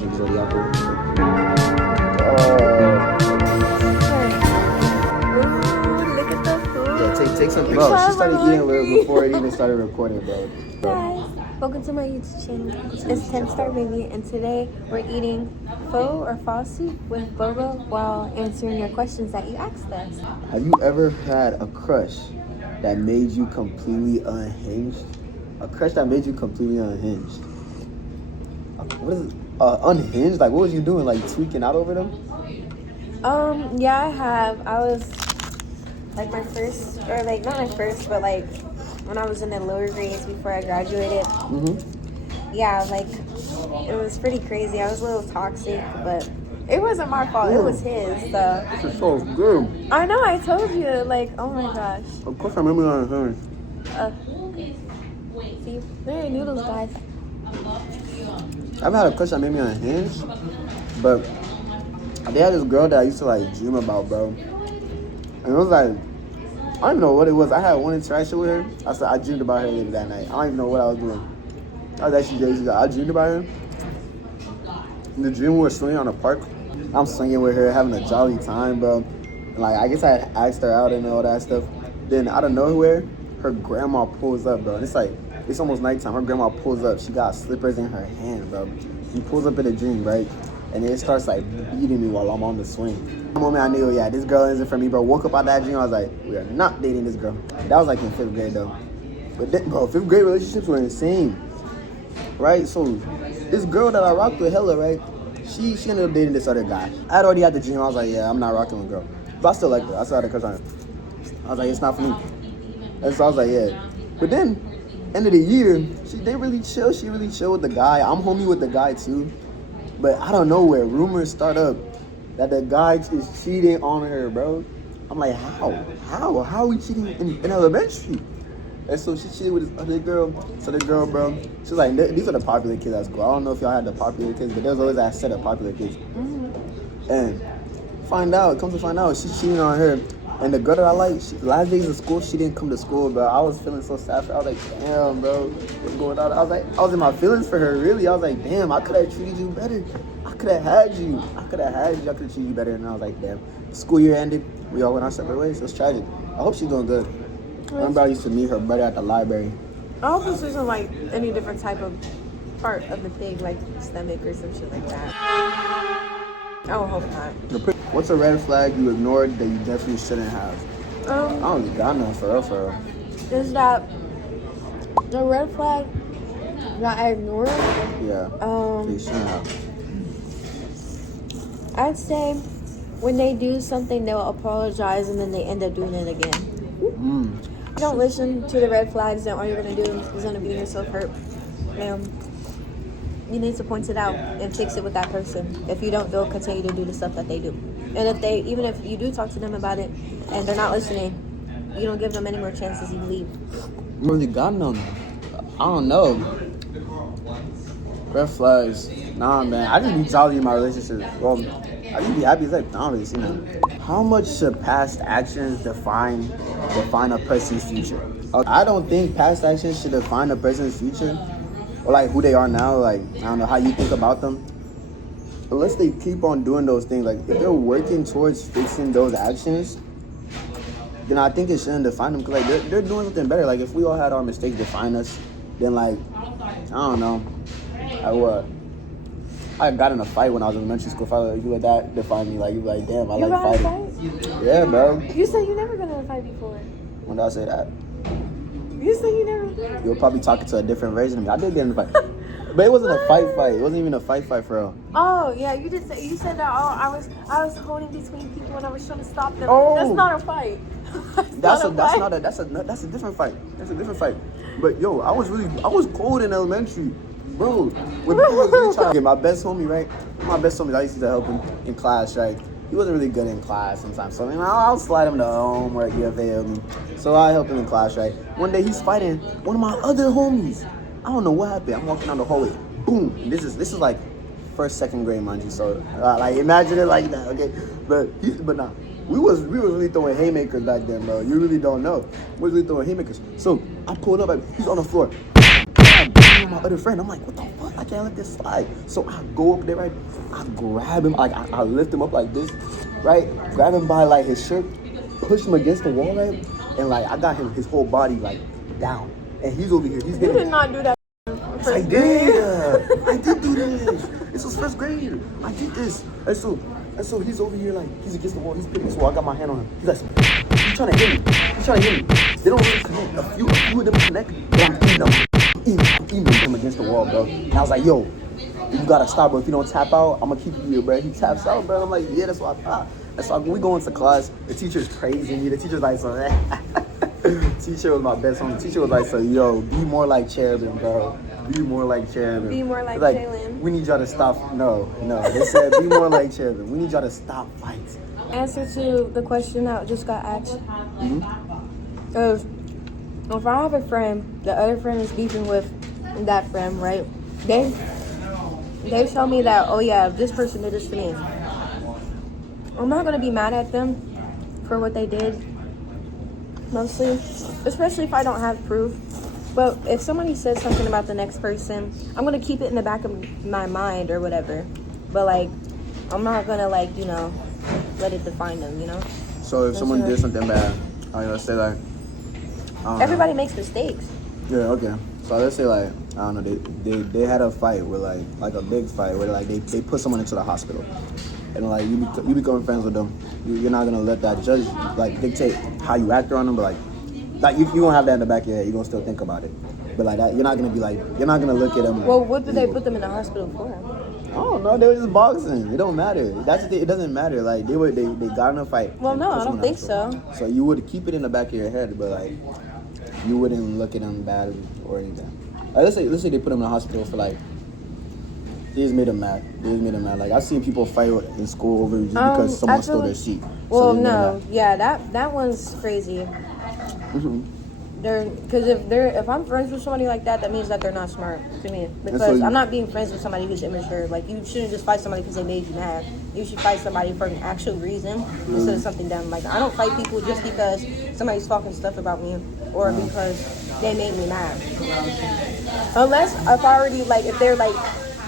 drink Zodiaco. Look at the food. Yeah, take some. Bro, she started eating a little before it even started recording, bro. Guys, welcome to my YouTube channel. It's 10 Star Baby, and today we're eating pho or pho soup with boba while answering your questions that you asked us. Have you ever had a crush that made you completely unhinged? A crush that made you completely unhinged. What is it? Unhinged? Like, what was you doing? Like, tweaking out over them? Yeah, I have. I was like my first, or like not my first, but like when I was in the lower grades before I graduated. Yeah, like it was pretty crazy. I was a little toxic, but it wasn't my fault. It was his. So. This is so good. I know. I told you. Like, oh my gosh. Of course, I remember unhinged. See, there are noodles, guys. I've had a crush that made me unhinged, but they had this girl that I used to like dream about, bro. And it was like, I don't even know what it was. I had one interaction with her. I dreamed about her later that night. I don't even know what I was doing. I was actually crazy. I dreamed about her. In the dream, we were swinging on a park. I'm swinging with her, having a jolly time, bro. And like, I guess I had asked her out and all that stuff. Then out of nowhere, her grandma pulls up, bro. And it's like, it's almost nighttime. Her grandma pulls up. She got slippers in her hand, bro. She pulls up in a dream, right? And it starts like beating me while I'm on the swing. The moment I knew, yeah, this girl isn't for me, bro. Woke up out that dream, I was like, we are not dating this girl. That was like in 5th grade, though. But then, bro, 5th grade relationships were insane, right? So this girl that I rocked with hella, right? She ended up dating this other guy. I had already had the dream. I was like, yeah, I'm not rocking with a girl. But I still liked her. I still had a crush on her. I was like, it's not for me. And so I was like, yeah. But then, end of the year, they really chill. She really chill with the guy. I'm homie with the guy too. But I don't know where rumors start up that the guy is cheating on her, bro. I'm like, how? How are we cheating in elementary? And so she cheated with this other girl. This other girl, bro. She's like, these are the popular kids at school. I don't know if y'all had the popular kids, but there was always that set of popular kids. And come to find out, she's cheating on her. And the girl that I like, last days of school, she didn't come to school, bro. I was feeling so sad for her. I was like, damn, bro, what's going on? I was in my feelings for her, really. I was like, damn, I could have treated you better. I could have had you. I could have treated you better. And I was like, damn. School year ended. We all went our separate ways. It was tragic. I hope she's doing good. I remember I used to meet her brother at the library. I hope this isn't like any different type of part of the pig, like stomach or some shit like that. I would hope not. What's a red flag you ignored that you definitely shouldn't have? I don't even got none for real. Is that the red flag that I ignored? Yeah. You shouldn't have. I'd say when they do something, they'll apologize and then they end up doing it again. Don't listen to the red flags, then all you're gonna do is gonna be yourself hurt. You need to point it out and fix it with that person. If you don't, they'll continue to do the stuff that they do. And even if you do talk to them about it and they're not listening, you don't give them any more chances, you leave. Really got none. I don't know. Red flags. Nah, man. I just be jolly in my relationship. Well, I just be happy as like, I don't really see them. How much should past actions define a person's future? I don't think past actions should define a person's future. Or like who they are now, like, I don't know how you think about them. Unless they keep on doing those things, like if they're working towards fixing those actions, then I think it shouldn't define them. Cause like they're doing something better. Like if we all had our mistakes define us, then like, I don't know. I got in a fight when I was in elementary school. If you let that define me, like you like, damn, I you like fighting. Yeah, bro. You said you never been in a fight before. When did I say that? You said you never. You were probably talking to a different version of me. I did get in a fight. But it wasn't a fight. It wasn't even a fight for real. Oh yeah, you said that. Oh, I was holding between people and I was trying to stop them. Oh. That's not a fight. That's a different fight. That's a different fight. But yo, I was cold in elementary, bro. When people was really trying to get my best homie, right? My best homie, I used to help him in class, right? He wasn't really good in class sometimes, so I mean, I'll slide him to homework, UFA me. So I helped him in class, right? One day he's fighting one of my other homies. I don't know what happened. I'm walking down the hallway, boom. This is like first, second grade, mind you. So like imagine it like that, okay? But nah, we was really throwing haymakers back then, bro. You really don't know. We was really throwing haymakers. So I pulled up, like, he's on the floor. My other friend, I'm like, what the fuck? Like, can't let this slide. So I go up there, right? I grab him, like I lift him up like this, right? Grab him by like his shirt, push him against the wall, right? And like I got him, his whole body like down, and he's over here. He's You getting. did not do that. I did. I did do this. This was first grade. I did this. And so he's over here like he's against the wall. He's picking. So I got my hand on him. He's like, he's trying to hit me. He's trying to hit me. They don't really connect. A few of them connect. But I'm eating them against the wall, bro. And I was like, yo, you gotta stop, bro. If you don't tap out, I'm gonna keep you here, bro. He taps out, bro. I'm like, yeah, that's what I thought. That's why when we go into class, the teacher's praising me. The teacher's like, so teacher was my best friend. The teacher was like, so yo, be more like Chairman, bro. Be more like Chairman. Be more like JAILyn. We need y'all to stop. No. They said be more like Chairman. We need y'all to stop fights. Answer to the question that just got asked. If I have a friend, the other friend is beefing with that friend, right? They tell me that, oh yeah, this person did this to me. I'm not gonna be mad at them for what they did, mostly, especially if I don't have proof. But if somebody says something about the next person, I'm gonna keep it in the back of my mind or whatever. But like, I'm not gonna like, you know, let it define them, you know? So if someone did something bad, let's say like, everybody makes mistakes. Yeah, okay. So let's say like, I don't know, they had a fight where like a big fight where like they put someone into the hospital. And like you becoming friends with them, you're not gonna let that judge like dictate how you act around them, but like you won't have that in the back of your head. You're gonna still think about it, but like that, you're not gonna look at them. Well, what did they put them in the hospital for? I don't know. They were just boxing. It don't matter. That's the thing. It doesn't matter. Like they got in a fight. Well, no, I don't think so. So you would keep it in the back of your head, but like you wouldn't look at them bad or anything. Let's say they put them in the hospital for like. They just made them mad. Like I've seen people fight in school over just because someone stole their seat. Well, no, yeah, that one's crazy. Because if I'm friends with somebody like that, that means that they're not smart to me. Because I'm not being friends with somebody who's immature. Like you shouldn't just fight somebody because they made you mad. You should fight somebody for an actual reason instead of something dumb. Like I don't fight people just because somebody's talking stuff about me or because they made me mad. Unless if I already like if they're like.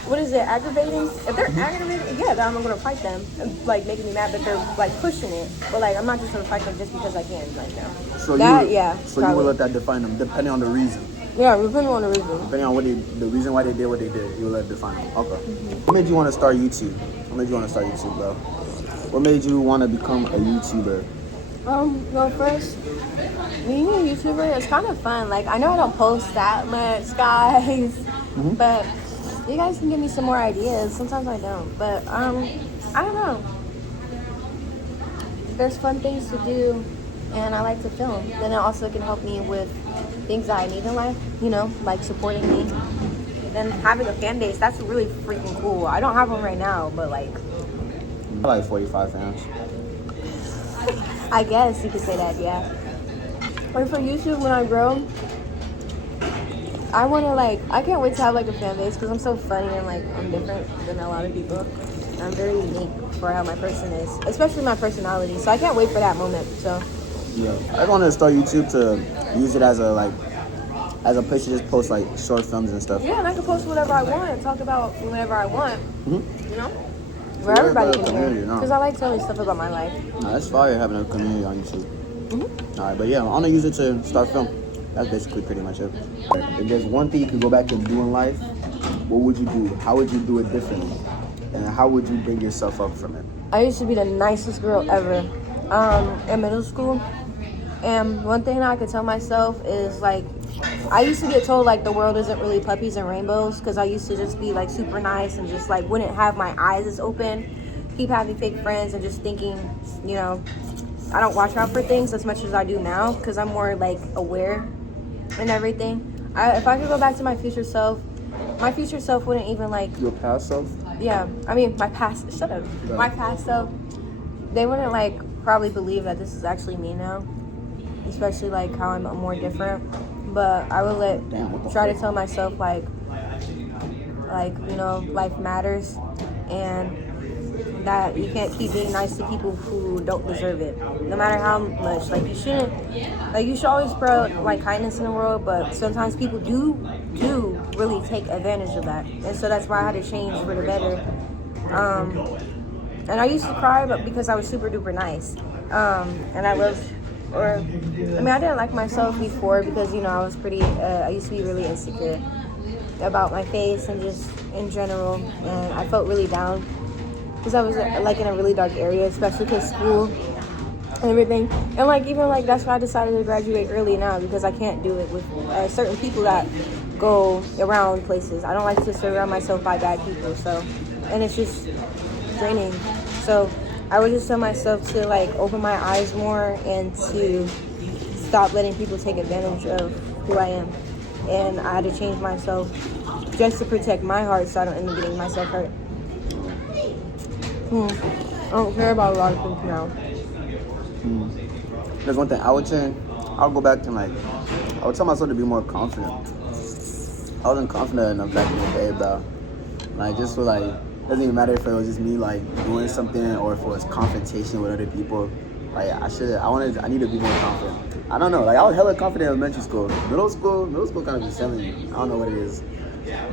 What is it, aggravating? If they're aggravating, yeah, then I'm gonna fight them. And, like making me mad that they're like pushing it. But like I'm not just gonna fight them just because I can right now. So you would let that define them depending on the reason. Yeah, depending on the reason. Depending on the reason why they did what they did, you would let it define them. Okay. What made you want to start YouTube? Bro? What made you want to become a YouTuber? Well, first, being a YouTuber is kind of fun. Like I know I don't post that much, guys, but. You guys can give me some more ideas. Sometimes I don't, but I don't know. There's fun things to do, and I like to film. Then it also can help me with things that I need in life. You know, like supporting me. And then having a fan base, that's really freaking cool. I don't have one right now, but like. I like 45 fans. I guess you could say that, yeah. Like for YouTube, when I grow. I want to I can't wait to have like a fan base because I'm so funny and like I'm different than a lot of people. I'm very unique for how my person is, especially my personality. So I can't wait for that moment. So yeah, I wanted to start YouTube to use it as a place to just post like short films and stuff. Yeah, and I can post whatever I want and talk about whatever I want. You know, where everybody can hear. Because I like telling stuff about my life. That's fire having a community on YouTube. All right, but yeah, I'm gonna use it to start film. That's basically pretty much it. If there's one thing you could go back and do in life, what would you do? How would you do it differently? And how would you bring yourself up from it? I used to be the nicest girl ever in middle school. And one thing that I could tell myself is like, I used to get told like the world isn't really puppies and rainbows because I used to just be like super nice and just like wouldn't have my eyes as open, keep having fake friends and just thinking, you know, I don't watch out for things as much as I do now because I'm more like aware and everything. If I could go back to my future self wouldn't even like your past self. Yeah, I mean my past. Shut up. No. My past self, they wouldn't like probably believe that this is actually me now, especially like how I'm more different. But I would try to tell myself like you know life matters and that you can't keep being nice to people who don't deserve it, no matter how much. Like you shouldn't, like you should always spread like kindness in the world, but sometimes people do really take advantage of that. And so that's why I had to change for the better. And I used to cry, but because I was super duper nice. And I didn't like myself before because, you know, I was I used to be really insecure about my face and just in general. And I felt really down because I was like in a really dark area, especially because school and everything. And like, even like, that's why I decided to graduate early now, because I can't do it with certain people that go around places. I don't like to surround myself by bad people. So, and it's just draining. So I would just tell myself to like open my eyes more and to stop letting people take advantage of who I am. And I had to change myself just to protect my heart so I don't end up getting myself hurt. I don't care about a lot of things now. There's one thing I would change. I'll go back and like, I would tell myself to be more confident. I wasn't confident enough back in the day, bro. Like, just for like, it doesn't even matter if it was just me like doing something or if it was confrontation with other people. Like, I need to be more confident. I don't know, like I was hella confident in elementary school. Middle school kind of just selling me. I don't know what it is.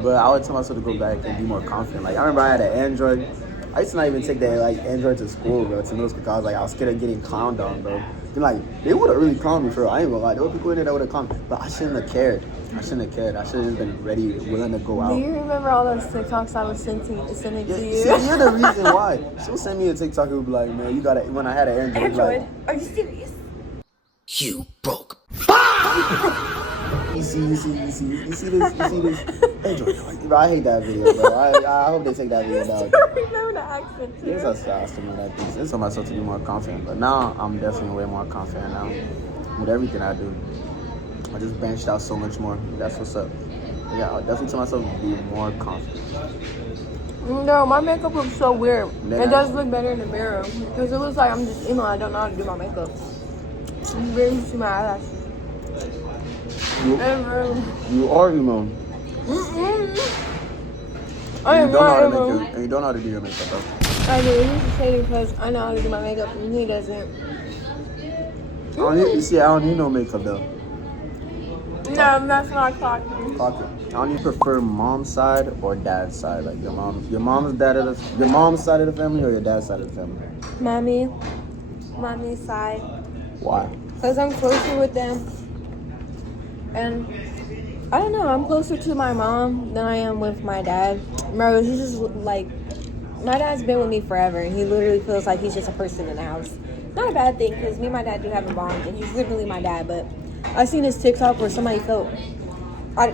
But I would tell myself to go back and be more confident. Like, I remember I had an Android. I used to not even take that like Android to school, bro, to middle school, because I was scared of getting clowned on, bro. Then, like, they would have really clowned me for real. I ain't gonna lie. There were people in there that would have clowned me. But I shouldn't have cared. I should have just been ready, willing to go out. Do you remember all those TikToks I was sending to you? See, you're the reason why. She'll send me a TikTok and be like, man, you got it. When I had an Android. Android? Like, are you serious? You broke. You see this? Android. Bro, I hate that video, bro. I hope they take that video down. I remember the accent too. It's a sauce to me, that piece. It's told myself to be more confident, but now I'm definitely way more confident now with everything I do. I just branched out so much more. That's what's up. Yeah, I'll definitely tell myself to be more confident. No, my makeup looks so weird. It does look better in the mirror because it looks like I'm just emo. I don't know how to do my makeup. I'm very used to my eyelashes. You are emo. I am not emo. And you don't know how to do your makeup, bro. I do. He's hating because I know how to do my makeup and he doesn't. I don't need no makeup though. No, that's not talking. I don't need prefer mom's side or dad's side. Like your mom's side of the family or your dad's side of the family. Mommy's side. Why? Because I'm closer with them. And I don't know, I'm closer to my mom than I am with my dad. Bro, he's just like, my dad's been with me forever and he literally feels like he's just a person in the house. Not a bad thing because me and my dad do have a bond and he's literally my dad, but I seen this TikTok where somebody I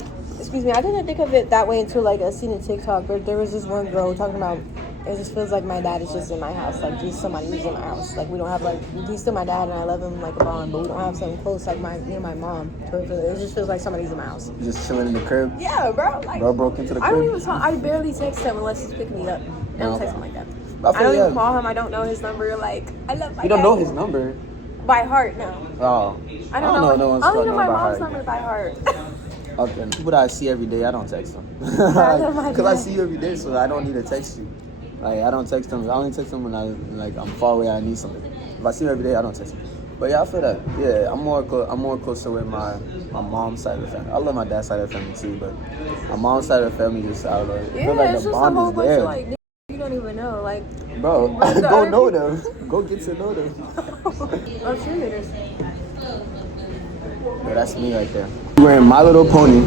didn't think of it that way until like I seen a TikTok, but there was this one girl talking about it just feels like my dad is just in my house, like just somebody who's in my house. Like we don't have like, he's still my dad and I love him like a bond, but we don't have something close like me and my mom. So it just feels like somebody's in my house. You just chilling in the crib? Yeah, bro. Like, bro broke into the crib? I don't even talk, I barely text him unless he's picking me up. I don't text him like that. I don't even call him, I don't know his number. Like, I love my dad. You don't know his number? By heart, no. Oh. I don't know. No one's I only know my by mom's heart. number by heart. Okay. People that I see every day, I don't text them. Because I see you every day, so I don't need to text you. Like, I don't text them. I only text them when I'm far away, I need something. If I see you every day, I don't text them. But yeah, I feel that. Yeah, I'm more closer with my mom's side of the family. I love my dad's side of the family too, but my mom's side of the family just, I don't know. Yeah, feel like it's the just bond a whole is bunch there. of like you don't even know, like. Bro, go know them. Go get to know them. Oh, cheerleaders. Yo, that's me right there. If you were in My Little Pony,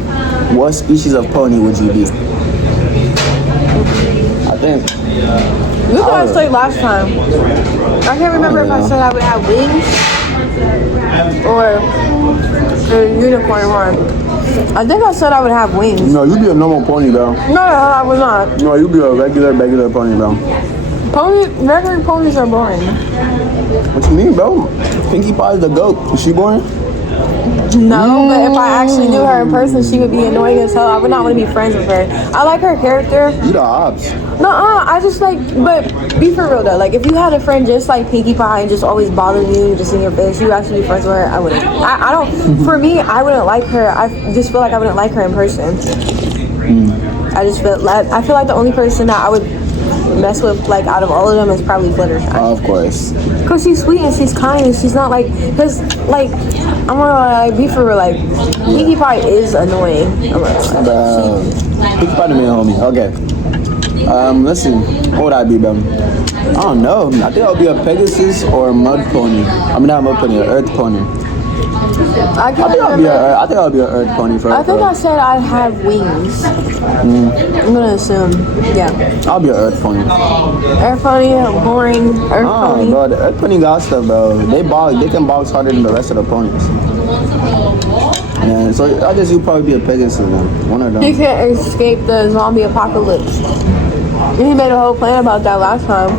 what species of pony would you be? I think. Look what I said last time. I can't remember if I said I would have wings or a unicorn horn. I think I said I would have wings. No, you'd be a normal pony, bro. No, I was not. No, you'd be a regular pony, bro. Regular ponies are boring. What you mean, bro? Pinkie Pie is the goat. Is she boring? No, but if I actually knew her in person, she would be annoying as hell. I would not want to be friends with her. I like her character. You the ops. Nuh-uh, I just like, but be for real though. Like, if you had a friend just like Pinkie Pie and just always bothering you, just in your face, you would actually be friends with her. I wouldn't. I don't. For me, I wouldn't like her. I just feel like I wouldn't like her in person. I feel like the only person that I would mess with, like, out of all of them, is probably Fluttershy. Of course. Cause she's sweet and she's kind and she's not like, cause like, I'm gonna be for real, like, Kiki probably is annoying. I'm gonna Bro, Kiki probably me, homie. Okay. Listen, what would I be, bro? I don't know. I think I'll be a Pegasus or a mud pony. I mean, not a mud pony, an earth pony. I think I'll be an earth pony for. I think I said I'd have wings. I'm gonna assume, yeah. I'll be an earth pony. Earth pony, boring. Earth pony. Bro, the earth pony got stuff, bro. They can box harder than the rest of the ponies. Yeah, so I guess you'll probably be a Pegasus then. One of them. You can't escape the zombie apocalypse. You made a whole plan about that last time.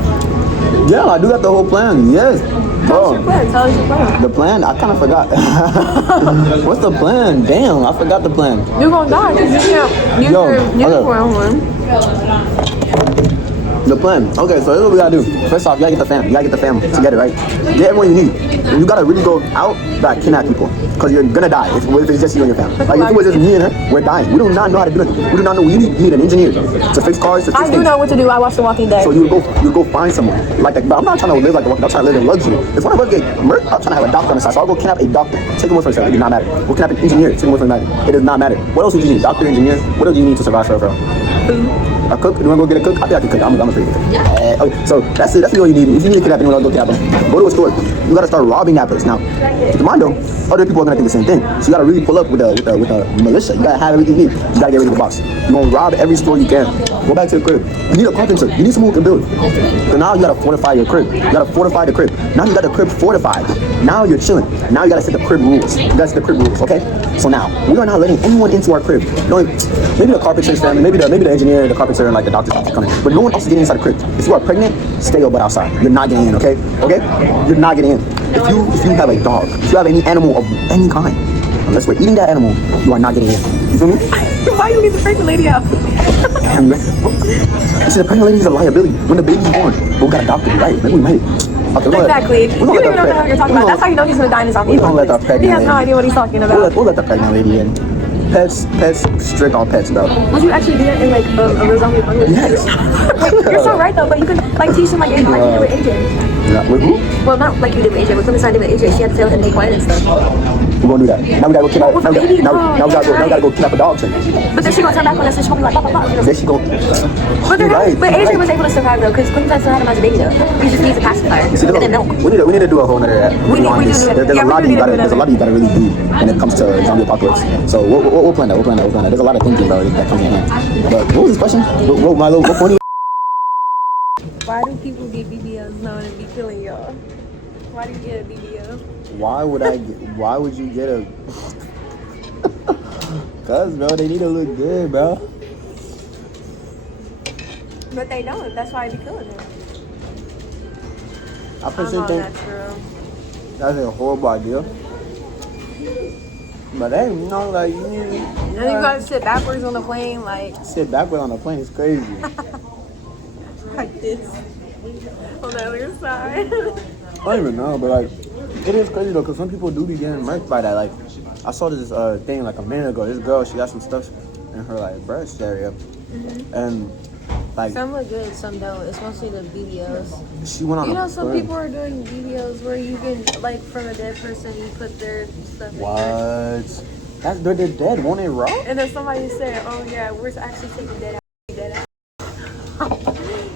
Yeah, I do got the whole plan. Yes. Tell us your plan. Tell us your plan. The plan? I kind of forgot. What's the plan? Damn, I forgot the plan. You're gonna die because you can't use your unicorn one. The plan. Okay, so this is what we gotta do. First off, you gotta get the fam. You gotta get the fam together, right? Get everyone you need. You gotta really go out, like kidnap people, because you're gonna die if it's just you and your family. Like if it was just me and her, we're dying. We do not know how to do anything. We do not know. You need an engineer to fix cars. To fix I do know what to do. I watched The Walking Dead. So you go find someone like that. But I'm not trying to live like The Walking Dead. I'm trying to live in luxury. If one of us get murdered, I'm trying to have a doctor on the side. So I'll go kidnap a doctor. Take him away from himself. It does not matter. Go kidnap an engineer. Take him away from himself. It does not matter. What else do you need? Doctor, engineer. What else do you need to survive forever? A cook? You wanna go get a cook? I think I can cook. I'm a pretty good cook. Okay, so that's it. That's all you need. If you need to kidnap anyone, go kidnap them. Go to a store. You gotta start robbing that place. Now, keep in mind though, other people are gonna think the same thing. So you gotta really pull up with a militia. You gotta have everything you need. You gotta get rid of the box. You're gonna rob every store you can. Go back to the crib. You need a carpenter. You need someone who can build. So now you gotta fortify your crib. You gotta fortify the crib. Now you got the crib fortified. Now you're chilling. Now you gotta set the crib rules. You gotta set the crib rules, okay? So now we are not letting anyone into our crib. Maybe the carpenter's family, maybe the engineer, the carpenter, and like the doctor's come in. But no one else is getting inside the crib. If you are pregnant, stay your butt outside. You're not getting in, okay? Okay? You're not getting in. If you have a dog, if you have any animal of any kind, unless we're eating that animal, you are not getting in. You feel me? Why you leave the pregnant lady out? You see, the pregnant lady is a liability. When the baby's born, but we got a doctor, right? Maybe we made it. Okay, exactly. You don't even know what you're talking about. That's how you know he's gonna die in his zombie. He has no idea what he's talking about. We'll let the pregnant lady in. Pets, strict on pets though. Would you actually do that in like a zombie apocalypse? Yes. Wait, you're so right though, but you could like teach him like you did with AJ. Yeah, with who? Well, not like you did with AJ, but something I did with AJ. She had to tell him to be quiet and stuff. We're gonna do that. Now we gotta go kidnap. Now we gotta go kidnap a dog too. But then she gonna turn back on us and she'll be like, blah, blah, blah. Then she go. But AJ was able to survive though, because Quentin still had him as a baby though. He just needs a pacifier and then milk. We need to do a whole nother video on this. There's a lot you gotta really do when it comes to zombie apocalypse. So we'll plan that. We'll plan that. There's a lot of thinking about it that comes in hand. But what was this question? What funny? Why do people get BBLs known and be killing y'all? Why do you get a BBL? Why would you get a? Cause bro, they need to look good, bro. But they don't. That's why I be killing them. I personally think that's a horrible idea. But hey, you know, like you gotta sit backwards on the plane, like sit backwards on the plane is crazy. like this on the other side. I don't even know, but like it is crazy though, cause some people do be getting murked by that. Like I saw this thing like a minute ago. This girl, she got some stuff in her like breast area, and like some look good, some don't. It's mostly the BBLs. She went on. You know, some people are doing BBLs where you can like from a dead person, you put their stuff. What? They're dead. Won't it raw? And then somebody said, "Oh yeah, we're actually taking dead out."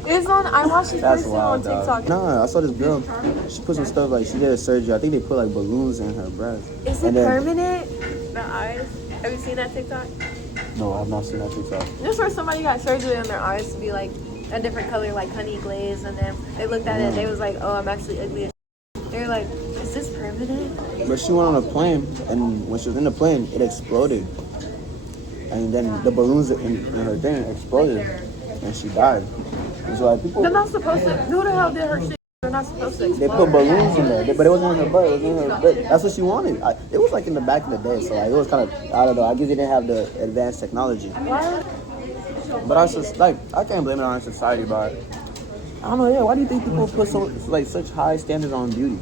It's on. I watched this person on TikTok. No, I saw this girl. She put some stuff like she did a surgery. I think they put like balloons in her breast. Is it permanent? The eyes. Have you seen that TikTok? No, I've not seen that TikTok. Just where somebody got surgery on their eyes to be like a different color, like honey glaze, and then they looked at it and they was like, "Oh, I'm actually ugly." They were like, "Is this permanent?" But she went on a plane, and when she was in the plane, it exploded, and then the balloons in her thing exploded, and she died. And so like people, they're not supposed to. Who the hell did her shit? They're not supposed to. They put balloons in there, but it wasn't in her butt. It was in her butt. That's what she wanted. It was like in the back of the day, so like it was kind of, I don't know. I guess they didn't have the advanced technology. What? But I can't blame it on our society, but I don't know. Yeah, why do you think people put such high standards on beauty,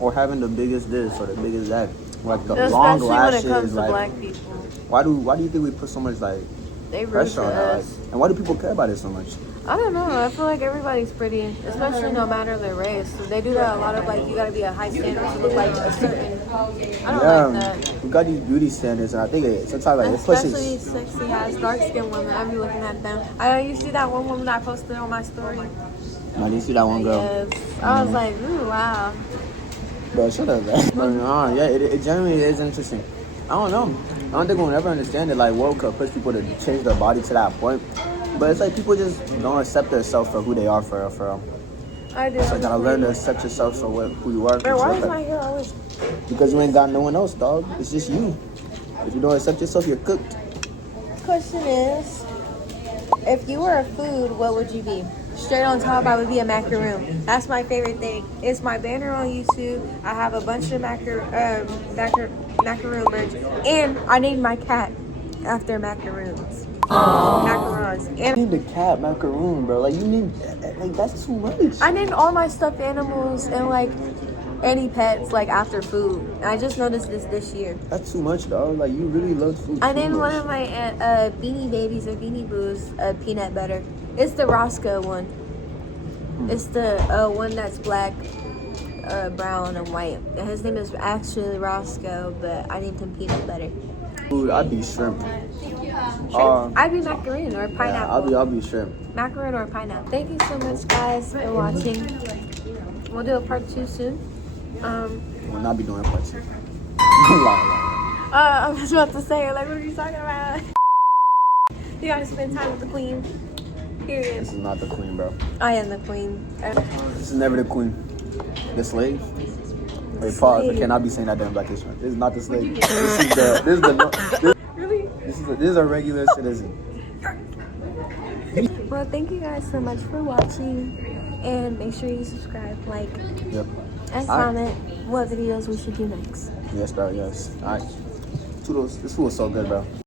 or having the biggest this or the biggest that, like the long lashes? Especially when it comes to like, black people. Why do you think we put so much like they pressure on that? Like, and why do people care about it so much? I don't know. I feel like everybody's pretty, especially no matter their race. They do that a lot of like you gotta be a high standard to look like a certain. I don't like that. We got these beauty standards, and I think sometimes like it Especially pushes. sexy ass dark skinned women. I be looking at them. You see that one woman that I posted on my story? Man, you see that one girl? Yes. I was like, ooh, wow. Bro, shut up, man. But, yeah, it genuinely is interesting. I don't know. I don't think we'll ever understand it. Like, what could push people to change their body to that point? But it's like people just don't accept themselves for who they are, for real. I do. So you gotta learn to accept yourself for who you are. But why is my hair always? Because you ain't got no one else, dog. It's just you. If you don't accept yourself, you're cooked. Question is, if you were a food, what would you be? Straight on top, I would be a macaroon. That's my favorite thing. It's my banner on YouTube. I have a bunch of macaroon merch, and I named my cat after macaroons. Macarons. And You named the cat macaroon, bro. Like, you named, like, that's too much. I named all my stuffed animals and like any pets like after food. And I just noticed this year. That's too much, dog. Like, you really love food. I named one of my Beanie Babies or Beanie Boos peanut butter. It's the Roscoe one. It's the one that's black, brown, and white. And his name is actually Roscoe, but I named him peanut butter. Food, I'd be shrimp. I'd be macaroon or pineapple. Yeah, I'll be shrimp. Macaroon or pineapple. Thank you so much, guys, for watching. We'll do a part 2 soon. We'll not be doing part 2. Lie. I was about to say, like, what are you talking about? You gotta spend time with the queen. Period. This is not the queen, bro. I am the queen. This is never the queen. The slave. Wait, pause. I cannot be saying that during Black History Month. This is not the slave. Really? This is a regular citizen. Well, thank you guys so much for watching. And make sure you subscribe, like, Yep. and comment what videos we should do next. Yes, bro. Yes. All right. Toodles. This food was so good, bro.